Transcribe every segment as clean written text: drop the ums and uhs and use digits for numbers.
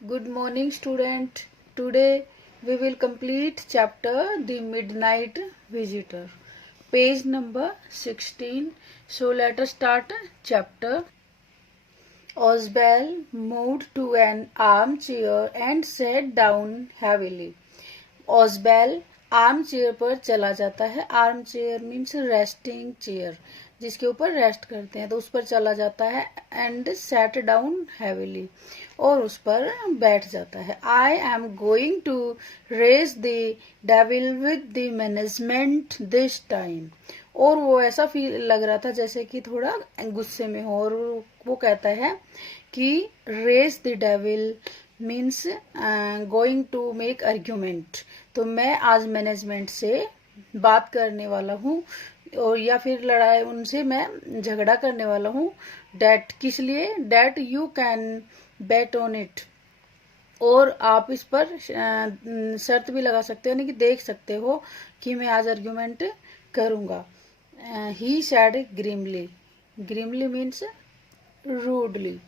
Good morning, student. Today we will complete chapter The Midnight Visitor, page number 16. So let us start chapter. Oswald moved to an armchair and sat down heavily. Oswald arm chair पर चला जाता है. Arm chair means resting chair, जिसके ऊपर rest करते हैं, तो उस पर चला जाता है. एंड सेट डाउन हैवीली, और उस पर बैठ जाता है. I am going to raise the devil with the management this time. और वो ऐसा फील लग रहा था जैसे कि थोड़ा गुस्से में हो, और वो कहता है कि raise the devil means going to make argument. तो मैं आज मैनेजमेंट से बात करने वाला हूँ, और या फिर लड़ाई उनसे मैं झगड़ा करने वाला हूँ. डैट किस लिए? That you can bet on it. और आप इस पर शर्त भी लगा सकते हो, यानी कि देख सकते हो कि मैं आज आर्ग्यूमेंट करूँगा. He said grimly. Grimly means rudely.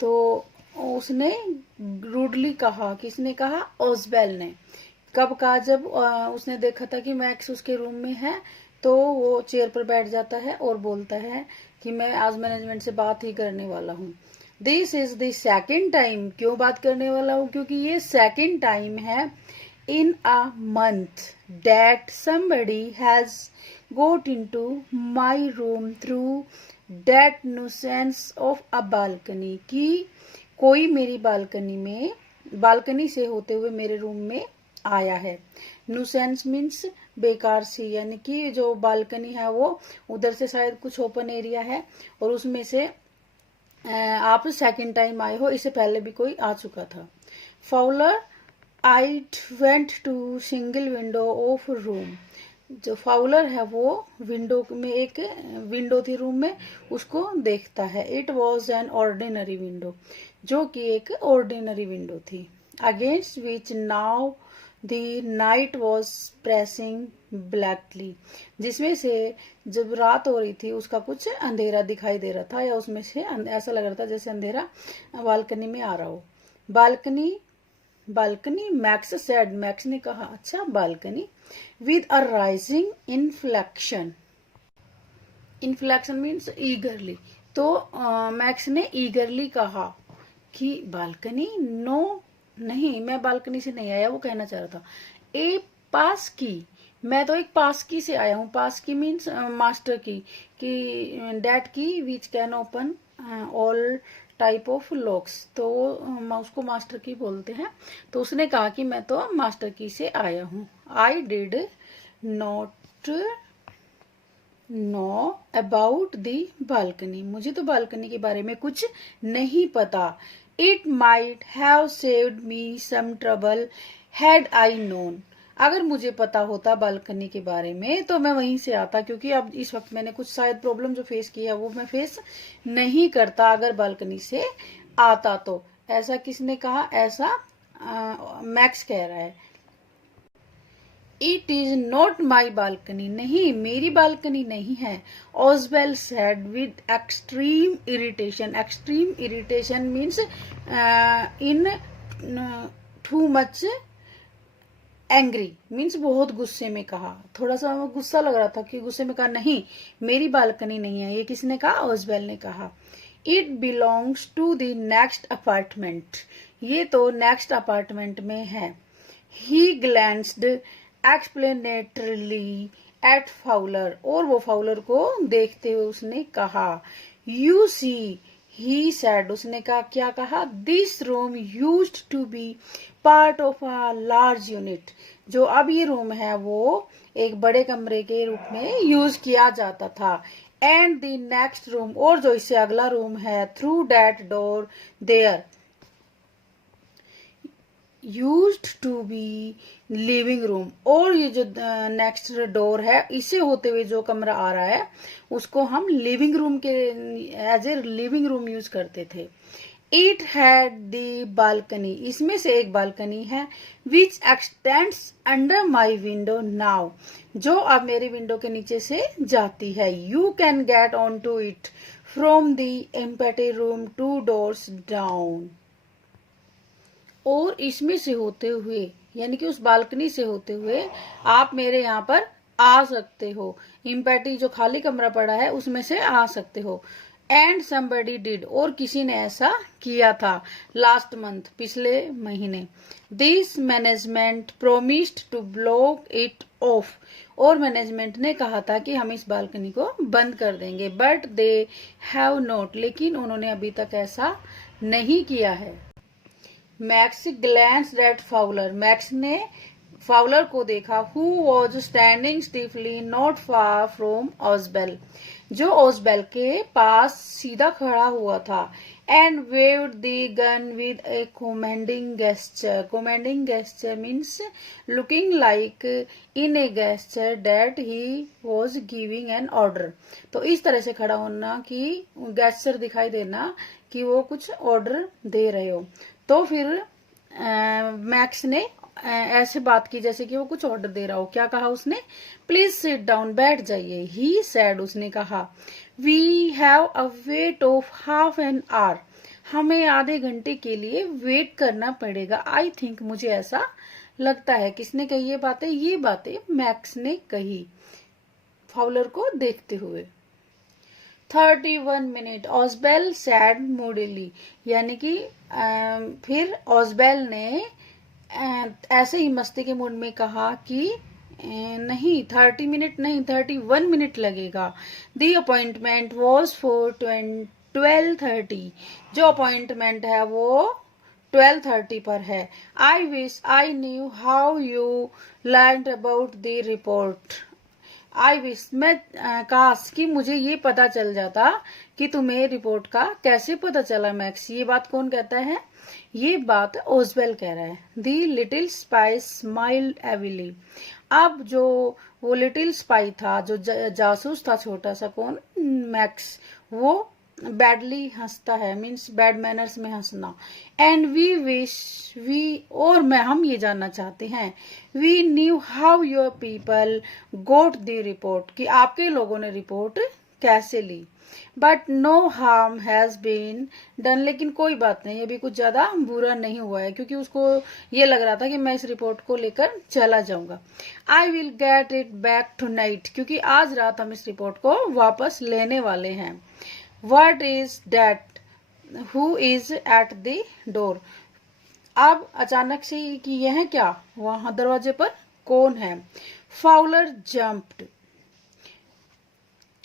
तो उसने रूडली कहा. किसने कहा? ओसवेल ने. कब कहा? जब उसने देखा था कि मैक्स उसके रूम में है, तो वो चेयर पर बैठ जाता है और बोलता है कि मैं आज मैनेजमेंट से बात ही करने वाला हूँ. This is the second time. क्यों बात करने वाला हूँ? क्योंकि ये सेकेंड टाइम है in a month that somebody has got into my room through that nuisance of a balcony. कि कोई मेरी बालकनी से होते हुए मेरे रूम में आया है. नुसेंस मीन्स बेकार सी, यानी कि जो बालकनी है वो उधर से शायद कुछ ओपन एरिया है, और उसमें से आप सेकंड टाइम आए हो. इससे पहले भी कोई आ चुका था. Fowler I went to single window of room. जो फाउलर है वो विंडो में, एक विंडो थी रूम में, उसको देखता है. It was an ordinary window, जो कि एक ऑर्डिनरी विंडो थी. Against which now the night was pressing blackly. जिसमें से जब रात हो रही थी उसका कुछ अंधेरा दिखाई दे रहा था, या उसमें से ऐसा लग रहा था जैसे अंधेरा बालकनी में आ रहा हो. Balcony max said. मैक्स ने कहा, अच्छा balcony. With a rising inflection. Inflection means ईगरली. तो मैक्स ने ईगरली कहा कि बालकनी. नो, नहीं, मैं बालकनी से नहीं आया, वो कहना चाह रहा था. ए पास की. मैं तो एक पास की से आया हूँ. पास की मीन्स मास्टर की, कि डैट की which can open all type of locks. तो उसको मास्टर की बोलते हैं. तो उसने कहा कि मैं तो मास्टर की से आया हूँ. I did not know about the balcony. मुझे तो बालकनी के बारे में कुछ नहीं पता. It might have saved me some trouble had I known. अगर मुझे पता होता बालकनी के बारे में तो मैं वहीं से आता, क्योंकि अब इस वक्त मैंने कुछ शायद प्रॉब्लम जो फेस किया वो मैं फेस नहीं करता अगर बालकनी से आता तो. ऐसा किसने कहा? ऐसा मैक्स कह रहा है. It is not my balcony. नहीं, मेरी बालकनी नहीं है. Oswell said with extreme irritation. Extreme irritation means in too much angry, means बहुत गुस्से में कहा. थोड़ा सा गुस्सा लग रहा था कि गुस्से में कहा, नहीं मेरी बालकनी नहीं है. ये किसने कहा? ओसवेल ने कहा. It belongs to the next apartment. ये तो नेक्स्ट अपार्टमेंट में है. He glanced explanatorily at Fowler. और वो फाउलर को देखते हुए उसने कहा. You see, he said. उसने कहा, क्या कहा? This room used to be part of a large unit. जो अब ये रूम है वो एक बड़े कमरे के रूप में यूज किया जाता था. एंड द नेक्स्ट रूम, और जो इससे अगला रूम है, through that door there used to be living room. और ये जो नेक्स्ट डोर है, इसे होते हुए जो कमरा आ रहा है उसको हम लिविंग रूम के as a living room use करते थे. It had the balcony. इसमें से एक बालकनी है. Which extends under my window now. जो अब मेरी विंडो के नीचे से जाती है. You can get on to it from the empty room 2 doors down. और इसमें से होते हुए, यानी कि उस बालकनी से होते हुए आप मेरे यहाँ पर आ सकते हो। इम्पैटी जो खाली कमरा पड़ा है उसमें से आ सकते हो। एंड somebody डिड, और किसी ने ऐसा किया था लास्ट मंथ, पिछले महीने। This management promised to block it off, और मैनेजमेंट ने कहा था कि हम इस बालकनी को बंद कर देंगे। बट दे हैव नॉट, लेकिन उन्होंने अभी तक ऐसा नहीं किया है। Max glanced at Fowler, Max ने फाउलर को देखा। Who was standing stiffly not far from Osbell, जो ओसबेल के पास सीधा खड़ा हुआ था। And waved the gun with a commanding gesture, commanding gesture means looking like in a gesture that he was giving an order। तो इस तरह से खड़ा होना कि gesture दिखाई देना कि वो कुछ ऑर्डर दे रहे हो। तो फिर मैक्स ने ऐसे बात की जैसे कि वो कुछ ऑर्डर दे रहा हो। क्या कहा उसने? प्लीज सिट डाउन, बैठ जाइए। ही सैड, उसने कहा। We have a wait of half an hour, हमें आधे घंटे के लिए वेट करना पड़ेगा। आई थिंक, मुझे ऐसा लगता है। किसने कही ये बातें? ये बातें मैक्स ने कही फाउलर को देखते हुए। 31 मिनट, ऑसबेल सैड मूडली, यानी कि फिर ऑसबेल ने ऐसे ही मस्ती के मूड में कहा कि नहीं 30 मिनट नहीं 31 मिनट लगेगा। द अपॉइंटमेंट वॉज फॉर 12:30, जो अपॉइंटमेंट है वो 12:30 पर है। I wish I knew how you learn about the report. I wish, मैं काश कि मुझे ये पता चल जाता कि तुम्हें रिपोर्ट का कैसे पता चला। मैक्स, ये बात कौन कहता है? ये बात ओसवेल कह रहा है। दी लिटिल स्पाई स्माइल्ड एविली, अब जो वो लिटिल स्पाई था, जो जासूस था छोटा सा, कौन? मैक्स, वो बैडली हंसता है, मीन्स बैड मैनर्स में हंसना। एंड वी विश वी, और मैं हम ये जानना चाहते हैं, we knew how your people got the report, कि आपके लोगों ने रिपोर्ट कैसे ली। But no harm has been done, लेकिन कोई बात नहीं, अभी कुछ ज्यादा बुरा नहीं हुआ है, क्योंकि उसको ये लग रहा था कि मैं इस रिपोर्ट को लेकर चला जाऊंगा। I will get it back tonight, क्योंकि आज रात हम इस रिपोर्ट को वापस लेने वाले हैं। What is that? Who is at the door? अब अचानक से कि यह क्या, वहां दरवाजे पर कौन है? फाउलर जंप्ड,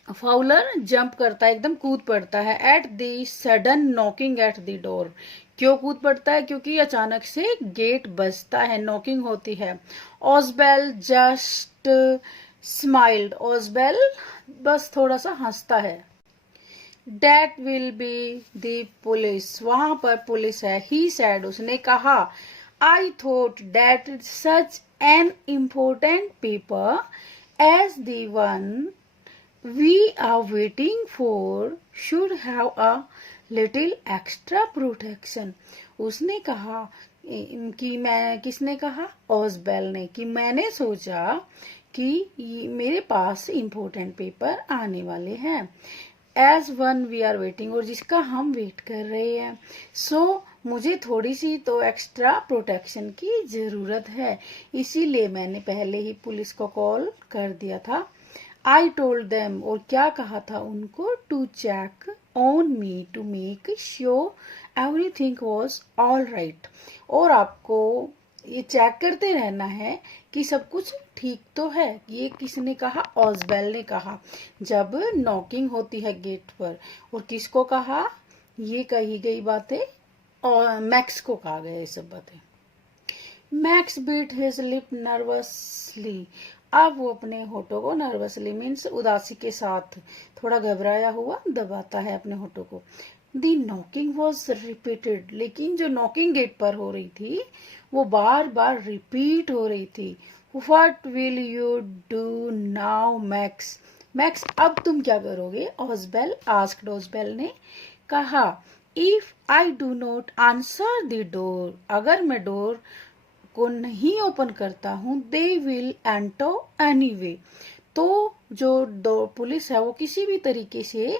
फाउलर जंप करता है, एकदम कूद पड़ता है। At the sudden knocking at the door, क्यों कूद पड़ता है? क्योंकि अचानक से गेट बजता है, नॉकिंग होती है। ओसबेल जस्ट स्माइल्ड, ओसबेल बस थोड़ा सा हंसता है। That will be the police, वहां पर पुलिस है। He said, उसने कहा। I thought that such an important paper as the one we are waiting for should have a little extra protection। उसने कहा कि मैं, किसने कहा? ओसबेल ने, कि मैंने सोचा कि मेरे पास इम्पोर्टेंट पेपर आने वाले हैं। As one we are waiting, और जिसका हम वेट कर रहे हैं। सो मुझे थोड़ी सी तो एक्स्ट्रा प्रोटेक्शन की जरूरत है, इसीलिए मैंने पहले ही पुलिस को कॉल कर दिया था। आई टोल्ड देम, और क्या कहा था उनको? To check on me to make sure everything was all right, और आपको ये चेक करते रहना है कि सब कुछ ठीक तो है। ये किसने कहा? ओसबेल ने कहा, जब नॉकिंग होती है गेट पर। और किसको कहा ये कही गई बातें? और मैक्स को कहा गया ये सब बातें। Max beat his lip nervously, अब वो अपने होठों को नर्वसली मीन्स उदासी के साथ, थोड़ा घबराया हुआ दबाता है अपने होठों को। दी नॉकिंग वॉज रिपीटेड, लेकिन जो नॉकिंग गेट पर हो रही थी वो बार बार रिपीट हो रही थी। What will you do now, max? Max, अब तुम क्या करोगे? ओसबेल आस्क्ड, ओसबेल ने कहा। If I do not answer the door, अगर मैं डोर को नहीं ओपन करता हूं, दे विल एंटर एनीवे, तो जो पुलिस है वो किसी भी तरीके से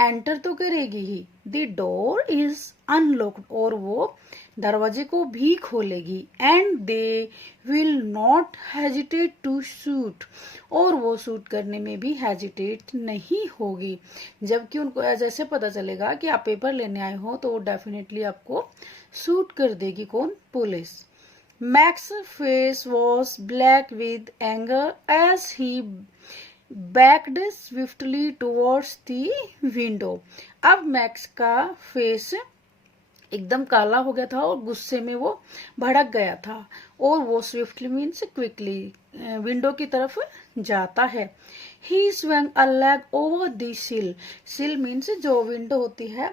एंटर तो करेगी ही। द डोर इज अनलॉक्ड, और वो दरवाजे को भी खोलेगी। And they will not hesitate to shoot, और वो शूट करने में भी हेजिटेट नहीं होगी। जबकि उनको जैसे पता चलेगा कि आप पेपर लेने आए हो तो वो डेफिनेटली आपको शूट कर देगी। कौन? Police. Max face was black with anger as he backed swiftly towards the window. अब मैक्स का फेस एकदम काला हो गया था और गुस्से में वो भड़क गया था, और वो स्विफ्टली मीन्स क्विकली विंडो की तरफ जाता है। ही swung a leg over the sill। सिल मीन्स जो विंडो होती है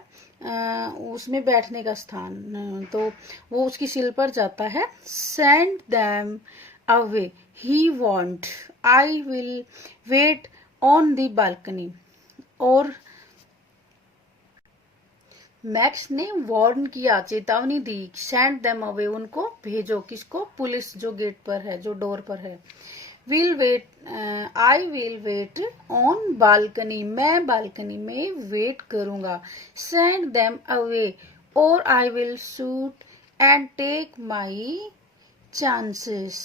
उसमें बैठने का स्थान, तो वो उसकी सिल पर जाता है। Send them away he want, I will wait on the balcony. और मैक्स ने वार्न किया, चेतावनी दी। सेंड देम अवे, उनको भेजो। किसको? पुलिस, जो गेट पर है, जो डोर पर है। Will wait, I will wait on balcony, मैं बालकनी में वेट करूंगा। सेंड देम अवे और I will shoot and take my chances,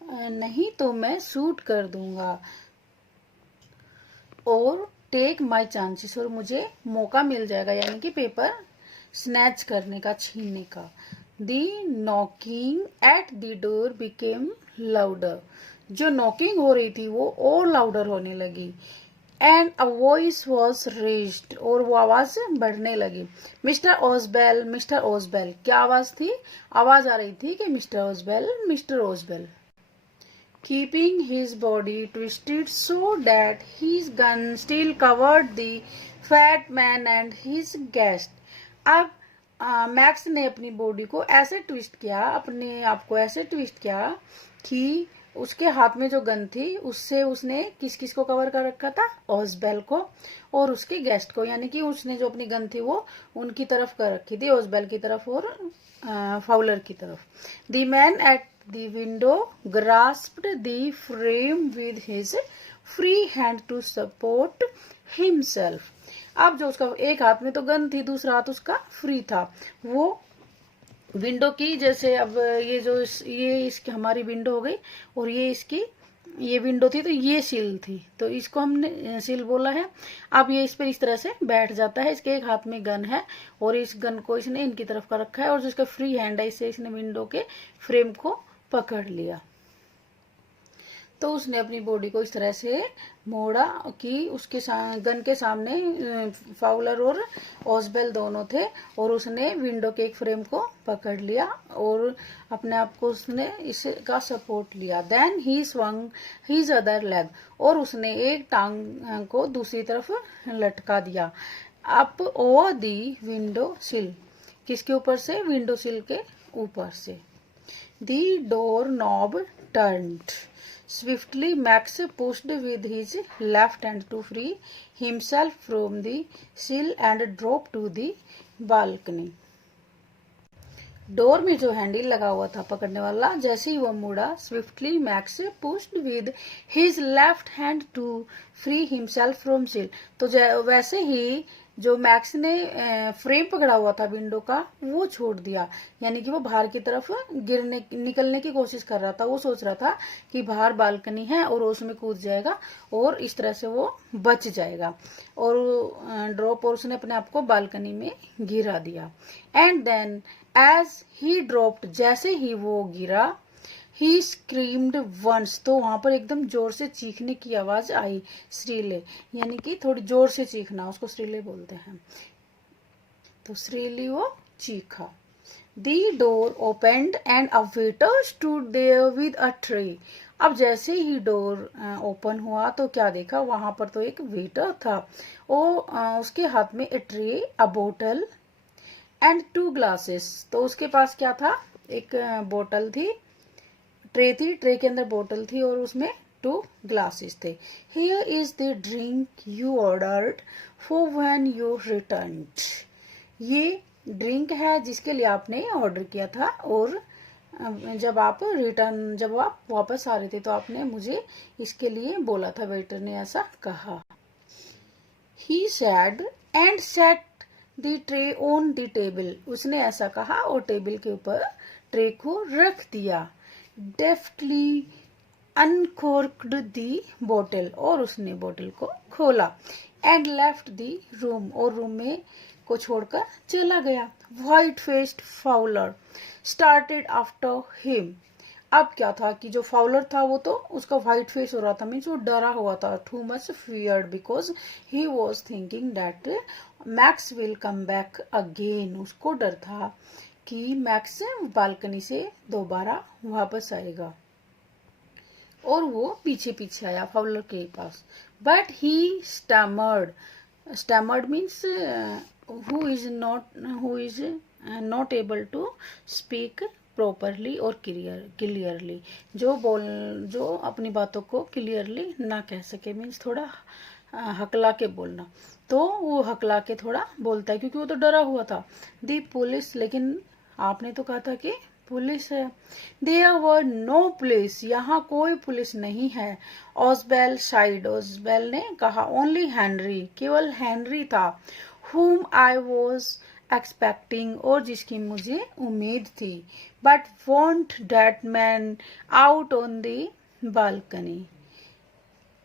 नहीं तो मैं शूट कर दूंगा और टेक माई चांसेस, और मुझे मौका मिल जाएगा, यानी कि पेपर स्नैच करने का, छीनने का। The knocking at the door became louder, जो नॉकिंग हो रही थी वो और लाउडर होने लगी। And a voice was raised, और वो आवाज बढ़ने लगी। मिस्टर ओसबेल, मिस्टर ओसबेल, क्या आवाज थी? आवाज आ रही थी कि mister Osbell, mister Osbell. Keeping his body twisted so that his gun still covered the fat man and his guest। अब मैक्स ने अपनी बॉडी को ऐसे ट्विस्ट किया, अपने आप को ऐसे ट्विस्ट किया कि उसके हाथ में जो गन थी उससे उसने किस किस को कवर कर रखा था? ओसबेल को और उसके गेस्ट को, यानी कि उसने जो अपनी गन थी वो उनकी तरफ कर रखी थी, ओसबेल की तरफ और फाउलर की तरफ। The man eight the window grasped the frame with his free hand to support himself। अब जो उसका एक हाथ में तो गन थी, दूसरा हाथ उसका फ्री था, वो विंडो की, जैसे अब ये जो ये इसकी हमारी विंडो हो गई और ये इसकी ये विंडो थी, तो ये सिल थी, तो इसको हमने सिल बोला है। अब ये इस पर इस तरह से बैठ जाता है। इसके एक हाथ में गन है और इस गन को इसने इनकी तरफ का रखा है, और जो इसका फ्री हैंड है इससे इसने विंडो के फ्रेम को पकड़ लिया। तो उसने अपनी बॉडी को इस तरह से मोड़ा कि उसके गन के सामने फाउलर और ओसबेल दोनों थे, और उसने विंडो के एक फ्रेम को पकड़ लिया और अपने आप को उसने इसका सपोर्ट लिया। Then he swung his other leg, और उसने एक टांग को दूसरी तरफ लटका दिया। अप ओवर दी विंडो सिल, किसके ऊपर से? विंडो सिल के ऊपर से। The doorknob turned. Swiftly, Max pushed with his left hand to free himself from the sill and dropped to the balcony। Door में जो हैंडल लगा हुआ था पकड़ने वाला, जैसे ही वो मुड़ा, swiftly Max pushed with his left hand to free himself from sill, तो वैसे ही जो मैक्स ने फ्रेम पकड़ा हुआ था विंडो का वो छोड़ दिया, यानी कि वो बाहर की तरफ निकलने की कोशिश कर रहा था। वो सोच रहा था कि बाहर बालकनी है और उसमें कूद जाएगा और इस तरह से वो बच जाएगा, और ड्रॉप, और उसने अपने आप को बालकनी में गिरा दिया। And then as he dropped, जैसे ही वो गिरा, ही स्क्रीम्ड वंस, तो वहां पर एकदम जोर से चीखने की आवाज आई, श्रीले, यानी कि थोड़ी जोर से चीखना, उसको श्रीले बोलते हैं, तो श्रीली वो चीखा। The door opened and a waiter stood there with a tray. अब जैसे ही डोर ओपन हुआ तो क्या देखा, वहां पर तो एक वेटर था, उसके हाथ में ए ट्रे, अ बोतल एंड 2 ग्लासेस, तो उसके पास क्या था? एक बोतल थी, ट्रे थी, ट्रे के अंदर बोतल थी और उसमें 2 ग्लासेस थे। Here is the drink you ordered for when you returned. ये ड्रिंक है जिसके लिए आपने ऑर्डर किया था, और जब आप वापस आ रहे थे तो आपने मुझे इसके लिए बोला था, वेटर ने ऐसा कहा। He said and sat the tray on the table, उसने ऐसा कहा और टेबल के ऊपर ट्रे को रख दिया। डेफ्टली अनकॉर्क्ड दी बोतल, और उसने बोतल को खोला। एंड लेफ्ट दी रूम, और रूम में को छोड़कर चला गया। White faced Fowler started after him, अब क्या था कि जो फाउलर था वो तो उसका व्हाइट फेस हो रहा था, मीन्स वो डरा हुआ था, too much feared because he was thinking that max will come back again, उसको डर था कि मैक्स बालकनी से दोबारा वापस आएगा, और वो पीछे पीछे आया फाउलर के पास। But he stammered, stammered means who is not able to speak properly और क्लियरली, जो अपनी बातों को क्लियरली ना कह सके, मीन्स थोड़ा हकला के बोलना, तो वो हकला के थोड़ा बोलता है क्योंकि वो तो डरा हुआ था। दी पुलिस, लेकिन आपने तो कहा था कि पुलिस है। देयर वर नो पुलिस, यहाँ कोई पुलिस नहीं है। ऑसबेल साइड, ऑसबेल ने कहा ओनली हेनरी, केवल हेनरी था। whom I was expecting, और जिसकी मुझे उम्मीद थी। but won't that man out on the balcony,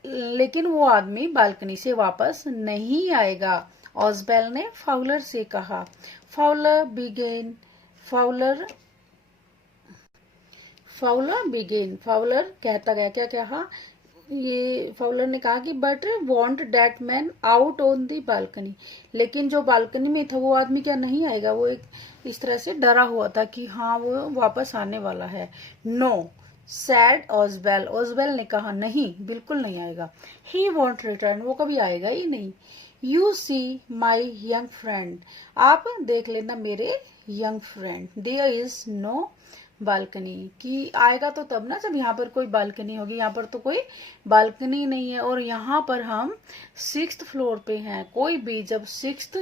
लेकिन वो आदमी बालकनी से वापस नहीं आएगा, ऑसबेल ने फाउलर से कहा। फाउलर बिगेन, फाउलर फाउलर कहता गया, क्या कहा, ये फाउलर ने कहा कि but want that man out on the balcony, लेकिन जो बालकनी में था वो आदमी क्या नहीं आएगा, वो एक इस तरह से डरा हुआ था कि हाँ वो वापस आने वाला है। नो सैड ऑसबेल, ऑसबेल ने कहा नहीं, बिल्कुल नहीं आएगा। ही वॉन्ट रिटर्न, वो कभी आएगा ही नहीं। You see my young friend, आप देख लेना मेरे young friend. There is no balcony, कि आएगा तो तब ना जब यहाँ पर कोई बालकनी होगी, यहाँ पर तो कोई बालकनी नहीं है, और यहाँ पर हम 6th फ्लोर पे हैं। कोई भी जब 6th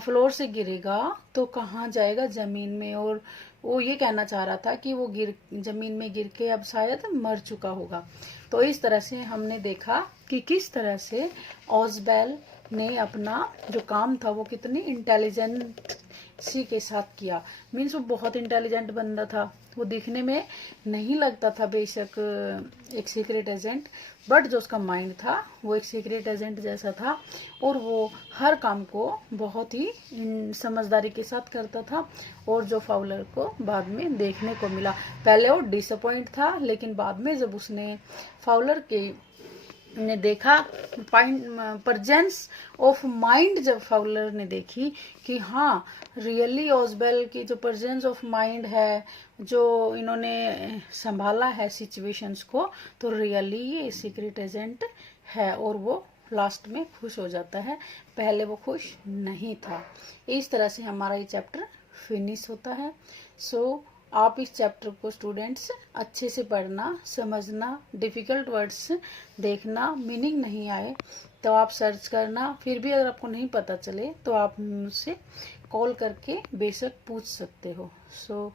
फ्लोर से गिरेगा तो कहाँ जाएगा, जमीन में, और वो ये कहना चाह रहा था कि वो जमीन में गिर के अब शायद मर चुका होगा। तो इस तरह से हमने देखा कि किस तरह से ऑसबेल ने अपना जो काम था वो कितनी इंटेलिजेंट सी के साथ किया, मीन्स वो बहुत इंटेलिजेंट बंदा था। वो दिखने में नहीं लगता था बेशक एक सीक्रेट एजेंट, बट जो उसका माइंड था वो एक सीक्रेट एजेंट जैसा था, और वो हर काम को बहुत ही समझदारी के साथ करता था। और जो फाउलर को बाद में देखने को मिला, पहले वो डिसअपॉइंट था, लेकिन बाद में जब उसने फाउलर के ने देखा प्रेजेंस ऑफ माइंड, जब फाउलर ने देखी कि हाँ रियली ऑसबेल की जो प्रेजेंस ऑफ माइंड है, जो इन्होंने संभाला है सिचुएशंस को, तो रियली ये सीक्रेट एजेंट है, और वो लास्ट में खुश हो जाता है, पहले वो खुश नहीं था। इस तरह से हमारा ये चैप्टर फिनिश होता है। सो आप इस चैप्टर को स्टूडेंट्स अच्छे से पढ़ना, समझना, डिफिकल्ट वर्ड्स देखना, मीनिंग नहीं आए तो आप सर्च करना, फिर भी अगर आपको नहीं पता चले तो आप मुझसे कॉल करके बेशक पूछ सकते हो। सो